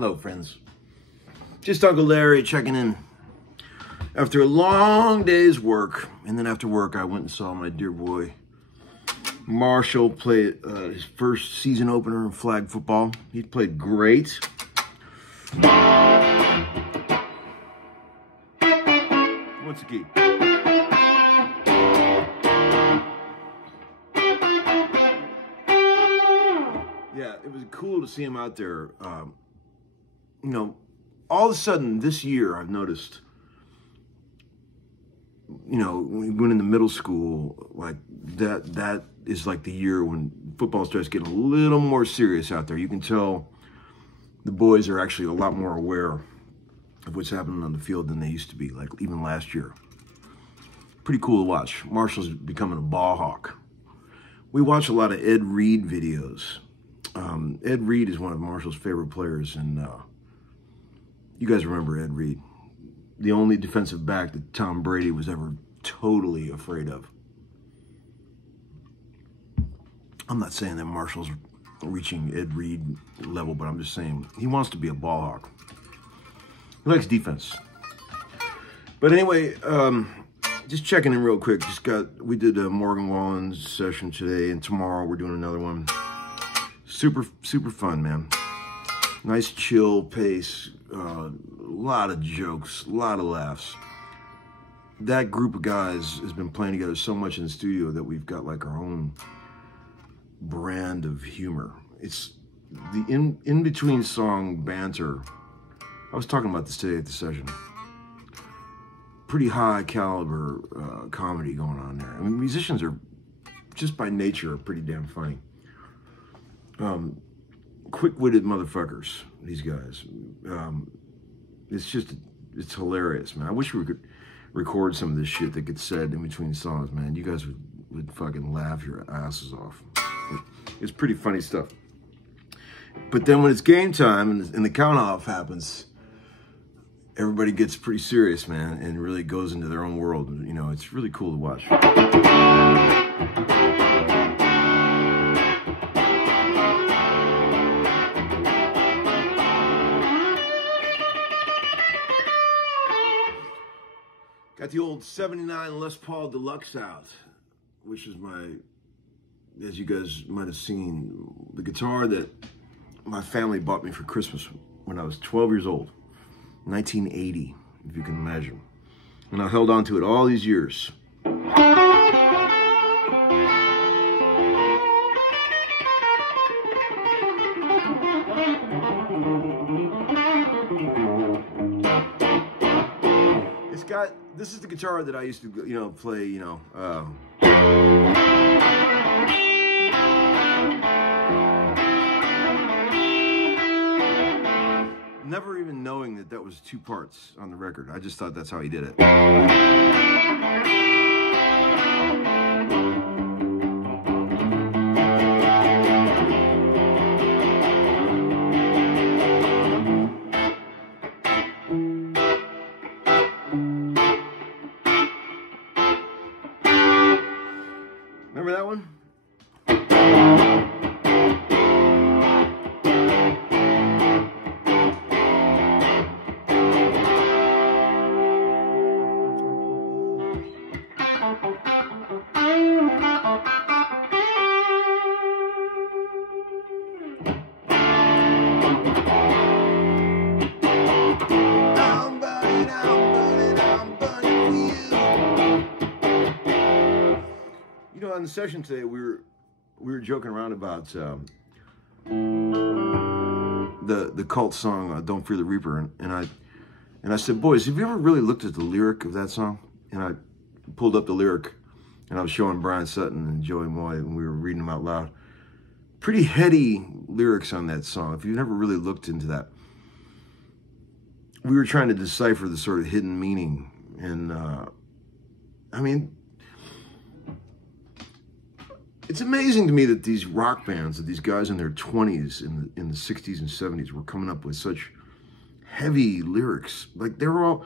Hello, friends. Just Uncle Larry checking in. After a long day's work, and then after work, I went and saw my dear boy Marshall play his first season opener in flag football. He played great. What's the key? Yeah, it was cool to see him out there. You know, all of a sudden this year, I've noticed, you know, when we went into middle school, like that is like the year when football starts getting a little more serious out there. You can tell the boys are actually a lot more aware of what's happening on the field than they used to be, like even last year. Pretty cool to watch. Marshall's becoming a ball hawk. We watch a lot of Ed Reed videos. Ed Reed is one of Marshall's favorite players, and you guys remember Ed Reed, the only defensive back that Tom Brady was ever totally afraid of. I'm not saying that Marshall's reaching Ed Reed level, but I'm just saying he wants to be a ball hawk. He likes defense. But anyway, just checking in real quick. We did a Morgan Wallen's session today, and tomorrow we're doing another one. Super fun, man. Nice chill pace, a lot of jokes, a lot of laughs. That group of guys has been playing together so much in the studio that we've got like our own brand of humor. It's the in-between song banter. I was talking about this today at the session. Pretty high caliber comedy going on there. I mean, musicians are just by nature pretty damn funny. Quick-witted motherfuckers, these guys. It's hilarious, man. I wish we could record some of this shit that gets said in between songs, man. You guys would fucking laugh your asses off. It's pretty funny stuff. But then when it's game time and the count-off happens, everybody gets pretty serious, man, and really goes into their own world. You know, it's really cool to watch. Got the old 79 Les Paul Deluxe out, which is my, as you guys might have seen, the guitar that my family bought me for Christmas when I was 12 years old, 1980, if you can imagine. And I held on to it all these years. This is the guitar that I used to, you know, play, you know, never even knowing that that was two parts on the record. I just thought that's how he did it. Remember that one? On the session today, we were joking around about the cult song "Don't Fear the Reaper," and I said, boys, have you ever really looked at the lyric of that song? And I pulled up the lyric, and I was showing Brian Sutton and Joey Moy, and we were reading them out loud. Pretty heady lyrics on that song. If you've never really looked into that, we were trying to decipher the sort of hidden meaning, and I mean, it's amazing to me that these rock bands, that these guys in their 20s, in the 60s and 70s, were coming up with such heavy lyrics. Like, they were all,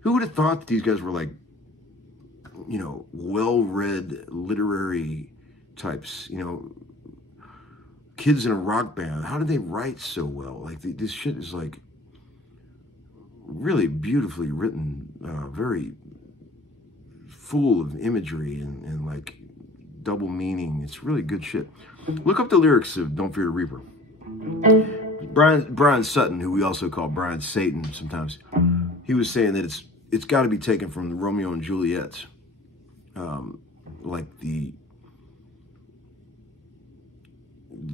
who would have thought that these guys were like, you know, well-read literary types, you know, kids in a rock band. How do they write so well? Like this shit is like really beautifully written, very full of imagery and like double meaning. It's really good shit. Look up the lyrics of Don't Fear the Reaper. Brian Sutton, who we also call Brian Satan sometimes, he was saying that it's got to be taken from the Romeo and Juliet, like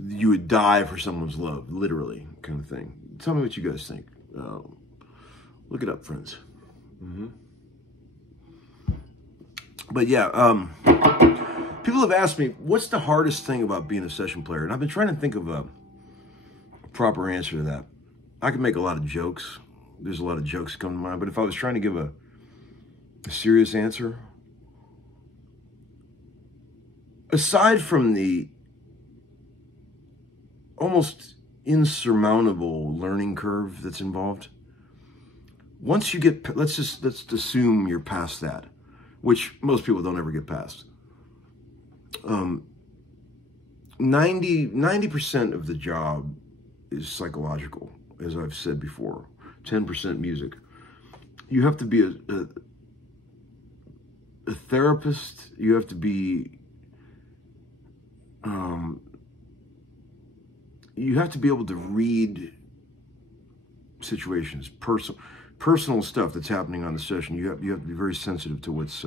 you would die for someone's love, literally, kind of thing. Tell me what you guys think. Look it up, friends. But yeah, people have asked me, what's the hardest thing about being a session player? And I've been trying to think of a proper answer to that. I can make a lot of jokes. There's a lot of jokes that come to mind. But if I was trying to give a serious answer, aside from the almost insurmountable learning curve that's involved, once you get, let's assume you're past that, which most people don't ever get past. 90% of the job is psychological, as I've said before. 10% music. You have to be a therapist. You have to be able to read situations, personal stuff that's happening on the session. You have to be very sensitive to what's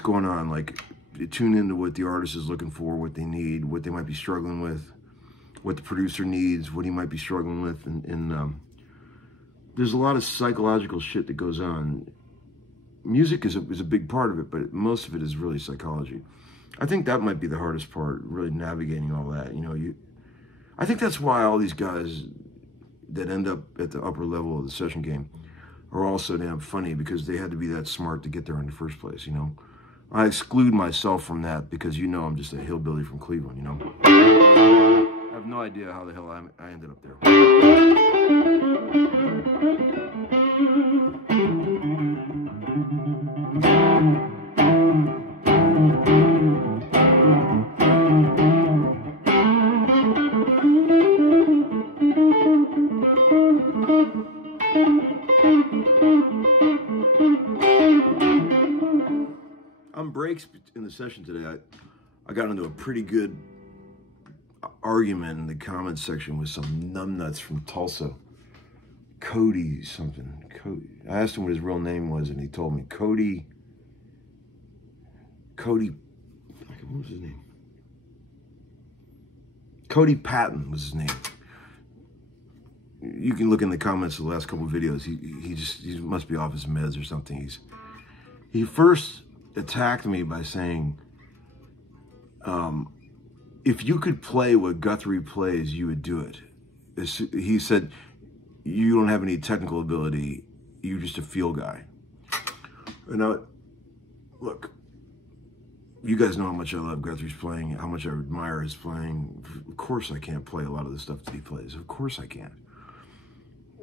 going on. Like, tune into what the artist is looking for, what they need, what they might be struggling with, what the producer needs, what he might be struggling with, and there's a lot of psychological shit that goes on. Music is a big part of it, but most of it is really psychology. I think that might be the hardest part, really navigating all that. You know, I think that's why all these guys that end up at the upper level of the session game are all so damn funny, because they had to be that smart to get there in the first place, you know. I exclude myself from that because, you know, I'm just a hillbilly from Cleveland, you know. I have no idea how the hell I ended up there. On breaks in the session today, I got into a pretty good argument in the comments section with some numbnuts from Tulsa. Cody something. I asked him what his real name was, and he told me Cody, what was his name? Cody Patton was his name. You can look in the comments of the last couple of videos. He must be off his meds or something. He first attacked me by saying, if you could play what Guthrie plays, you would do it. He said, you don't have any technical ability, you're just a feel guy. And look, you guys know how much I love Guthrie's playing, how much I admire his playing. Of course I can't play a lot of the stuff that he plays. Of course I can't.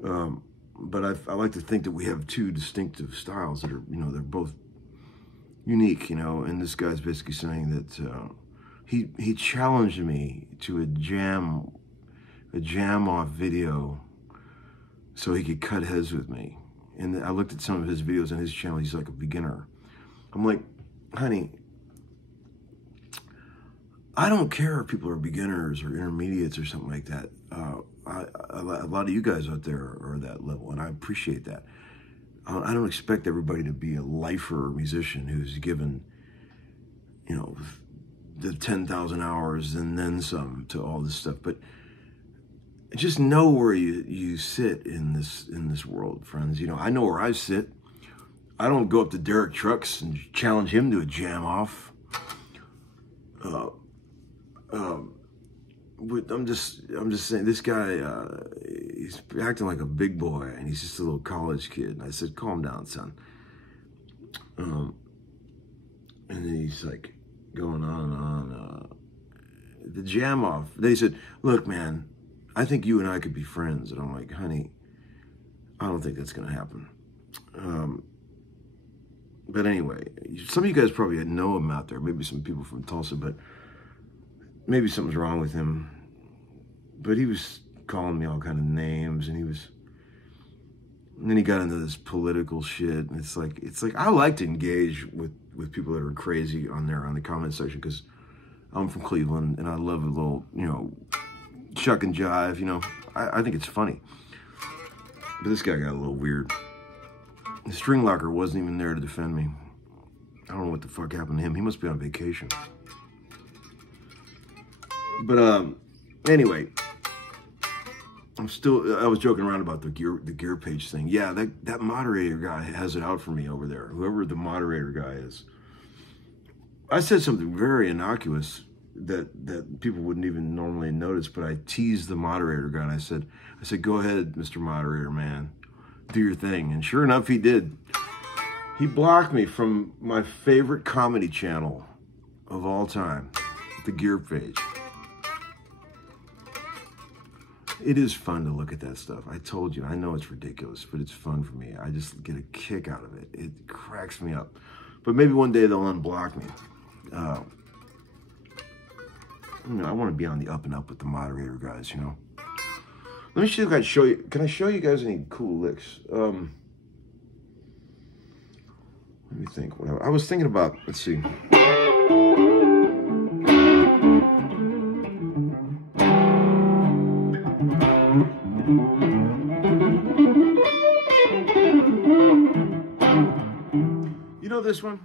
But I like to think that we have two distinctive styles that are, you know, they're both unique, you know. And this guy's basically saying that he challenged me to a jam off video so he could cut heads with me. And I looked at some of his videos on his channel. He's like a beginner. I'm like, honey, I don't care if people are beginners or intermediates or something like that. A lot of you guys out there are that level, and I appreciate that. I don't expect everybody to be a lifer musician who's given, you know, the 10,000 hours and then some to all this stuff. But just know where you sit in this world, friends. You know, I know where I sit. I don't go up to Derek Trucks and challenge him to a jam off. I'm just saying, this guy, he's acting like a big boy, and he's just a little college kid. And I said, calm down, son. And then he's like going on and on. The jam off. They said, look, man, I think you and I could be friends. And I'm like, honey, I don't think that's going to happen. But anyway, some of you guys probably know him out there, maybe some people from Tulsa, but maybe something's wrong with him, but he was calling me all kind of names, and then he got into this political shit. And it's like I like to engage with people that are crazy on the comment section, because I'm from Cleveland and I love a little, you know, chuck and jive, you know. I think it's funny. But this guy got a little weird. The string locker wasn't even there to defend me. I don't know what the fuck happened to him. He must be on vacation. But anyway, I was joking around about the gear page thing. Yeah, that moderator guy has it out for me over there. Whoever the moderator guy is. I said something very innocuous that people wouldn't even normally notice, but I teased the moderator guy, and I said, go ahead, Mr. Moderator Man, do your thing. And sure enough, he did. He blocked me from my favorite comedy channel of all time, the gear page. It is fun to look at that stuff. I told you, I know it's ridiculous, but it's fun for me. I just get a kick out of it. It cracks me up. But maybe one day they'll unblock me. You know, I want to be on the up and up with the moderator guys, you know. Let me see if I can show you. Can I show you guys any cool licks? Let me think. What I was thinking about, let's see. You know this one?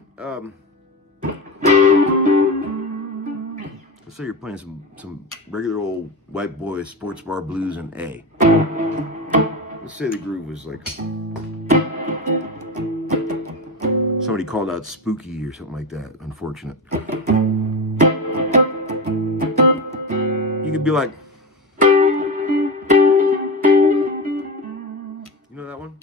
Let's say you're playing some regular old white boy sports bar blues in A. Let's say the groove was like somebody called out spooky or something like that. Unfortunate. You could be like, you know that one?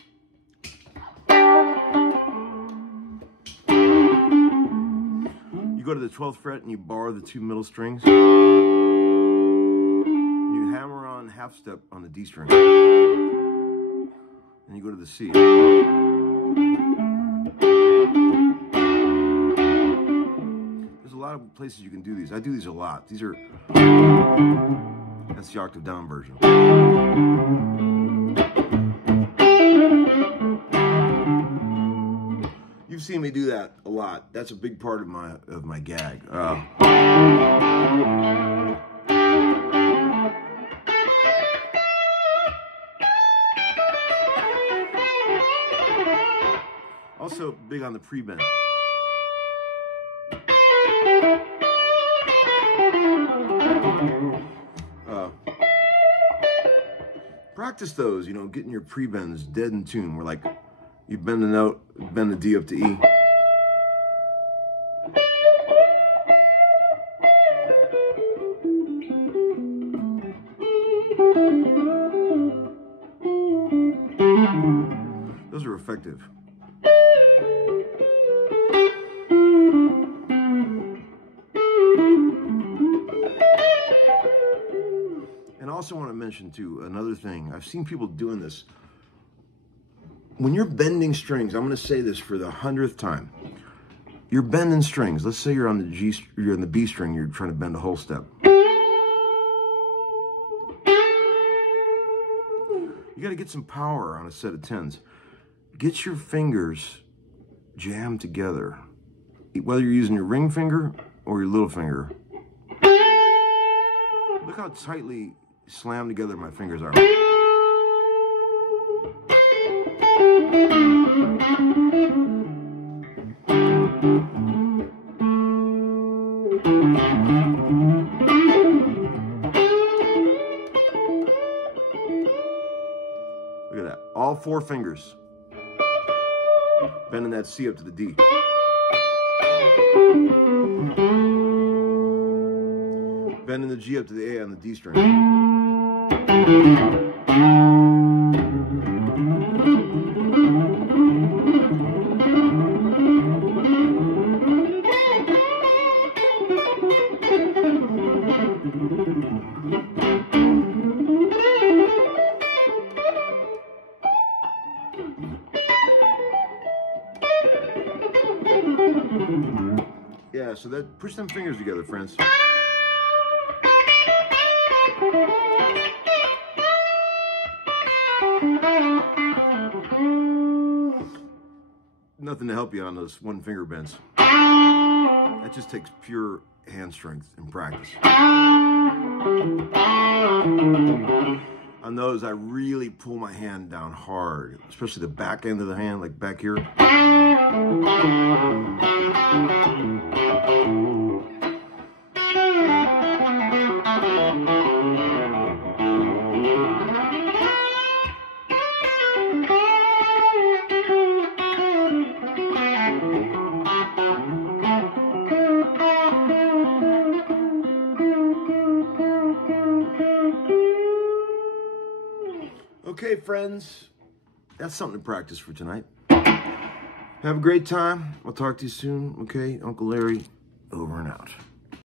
You go to the 12th fret and you bar the 2 middle strings. You hammer on half step on the D string. And you go to the C. There's a lot of places you can do these. I do these a lot. That's the octave down version. You've seen me do that a lot. That's a big part of my gag. Also big on the pre-bend. Practice those, you know, getting your pre-bends dead in tune. We're like, you bend the note, bend the D up to E. Those are effective. And I also want to mention too, another thing. I've seen people doing this. When you're bending strings, I'm going to say this for the 100th time. You're bending strings. Let's say you're on the you're on the B string. You're trying to bend a whole step. You got to get some power on a set of 10s. Get your fingers jammed together, whether you're using your ring finger or your little finger. Look how tightly slammed together my fingers are. Look at that. All 4 fingers bending that C up to the D. Bending the G up to the A on the D string. Yeah, so that push them fingers together, friends. nothing to help you on those one finger bends. That just takes pure hand strength and practice. On those, I really pull my hand down hard, especially the back end of the hand, like back here. Okay, friends, that's something to practice for tonight. Have a great time. I'll talk to you soon, okay? Uncle Larry, over and out.